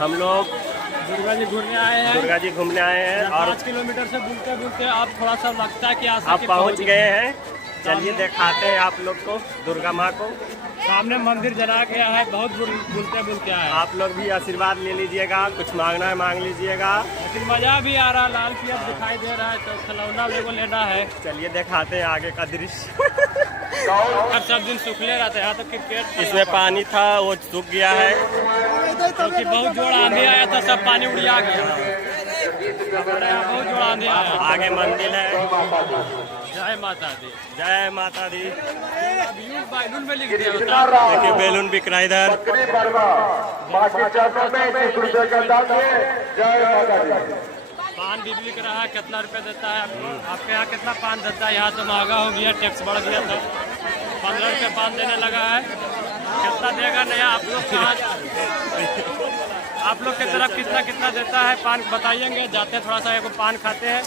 हम लोग दुर्गा जी घूमने आए हैं। दुर्गा जी घूमने आए हैं और 5 किलोमीटर से बुलते बुलते अब थोड़ा सा लगता है कि अब पहुंच गए हैं। चलिए दिखाते हैं आप लोग को दुर्गा माँ को। सामने मंदिर जना गया है। बहुत बुलते बुलते आए हैं। आप लोग भी आशीर्वाद ले लीजिएगा, कुछ मांगना है मांग लीजिएगा। लेकिन मजा भी आ रहा है। लाल पिया दिखाई दे रहा है तो खिलौना मेरे को लेना है। चलिए दिखाते हैं आगे का दृश्य। हर सब दिन सूखले रहते हैं तो क्रिकेट इसमें पानी था वो सूख गया है क्योंकि बहुत जोर आंधी आया था, सब पानी उड़िया गया। हमारे यहाँ बहुत जोर आंधी आया। आगे मंदिर है। जय माता दी। जय माता दी। बैलून में लिख दिया होता। देखिए बैलून बिक रहा है इधर। पान भी बिक रहा है। कितना रुपए देता है आपके यहाँ? कितना पान देता है? यहाँ तो महंगा हो गया, टैक्स बढ़ गया था। 15 रुपये पान देने लगा है। कितना देगा नया? आप लोग की तरफ कितना कितना देता है पान बताइएंगे। जाते हैं थोड़ा सा एक पान खाते हैं।